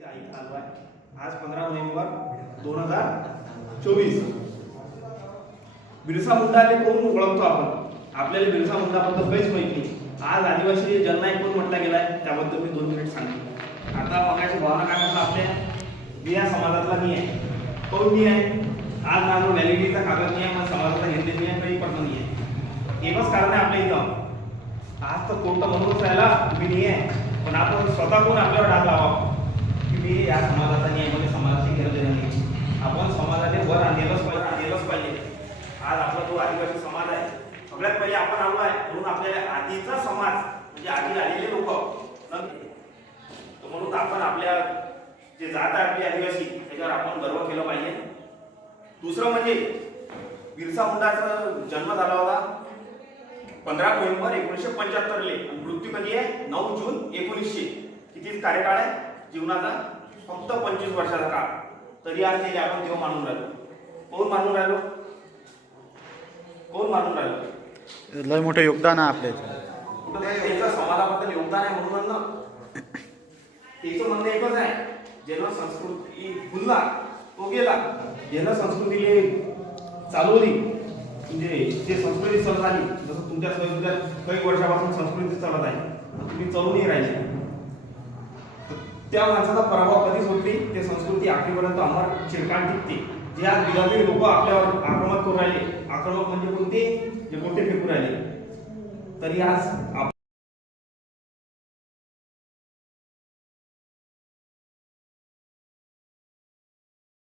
इथं आलो आहे. आज 15 नोव्हेंबर 2024. बिरसा मुंडाले कोण ओळखतो आपण? आपल्याला बिरसा मुंडाबद्दल काहीच माहित नाही. आज आदिवासी जननायक कोण म्हटला गेलाय त्याबद्दल मी 2 मिनिट सांगतो. आता मगाची भावना काय म्हटलं, आपल्या बिया समाजातला नाही आहे. कोण नाही आहे? आज माझं व्हॅलिडिटीचा कागद नाही आहे, मग समाजाचा हिंदी नाही आहे, काही पण नाही आहे. एकच कारण आहे आपल्या इथं, आज तर कोणतं म्हणूनच राहिला मी नाही आहे, पण आपण स्वतः कोण आपल्यावर डाग लावा की मी या समाजाचा नाही आहे, म्हणजे समाजाची गरज नाही. आपण समाजाने वर आणलेलंच पाहिजे. आज आपला जो आदिवासी समाज आहे, सगळ्यात पहिले आपण आलो आहे, म्हणून आपल्याला आधीचा समाज म्हणजे आधी आलेले लोक, म्हणून आपण आपल्या जे जात आहे आपली आदिवासी त्याच्यावर आपण गर्व केलं पाहिजे. दुसरं म्हणजे बिरसा मुंडाचा जन्म झाला होता 15 नोव्हेंबर 1975 मृत्यू कधी आहे 9 जून 1900. किती कार्यकाळ आहे जीवनाचा? फक्त 25 वर्षाचा काळ. तरी आज ते आपण देव मानून राहिलो. कोण मानून राहिलो? लय मोठं योगदान आहे आपल्या कुठं त्याचं समाजाबद्दल योगदान आहे म्हणून ना. त्याचं म्हणणं एकच आहे, ज्यानं संस्कृती भुलला तो गेला. ज्यानं संस्कृतीले चालवली, म्हणजे जे संस्कृती चालत आली, जसं तुमच्या काही वर्षापासून संस्कृती चालत आहे, तुम्ही चालूनही राहिले, त्या माणसाचा पराभव कधीच होत नाही. ते संस्कृती आखरीपर्यंत अमर चिरकाल टिकते. जे आज विधाते लोक आपल्यावर आक्रमक करून राहिले, आक्रमक म्हणजे कोणते? जे मोठे फेकून राहिले, तरी आज आपण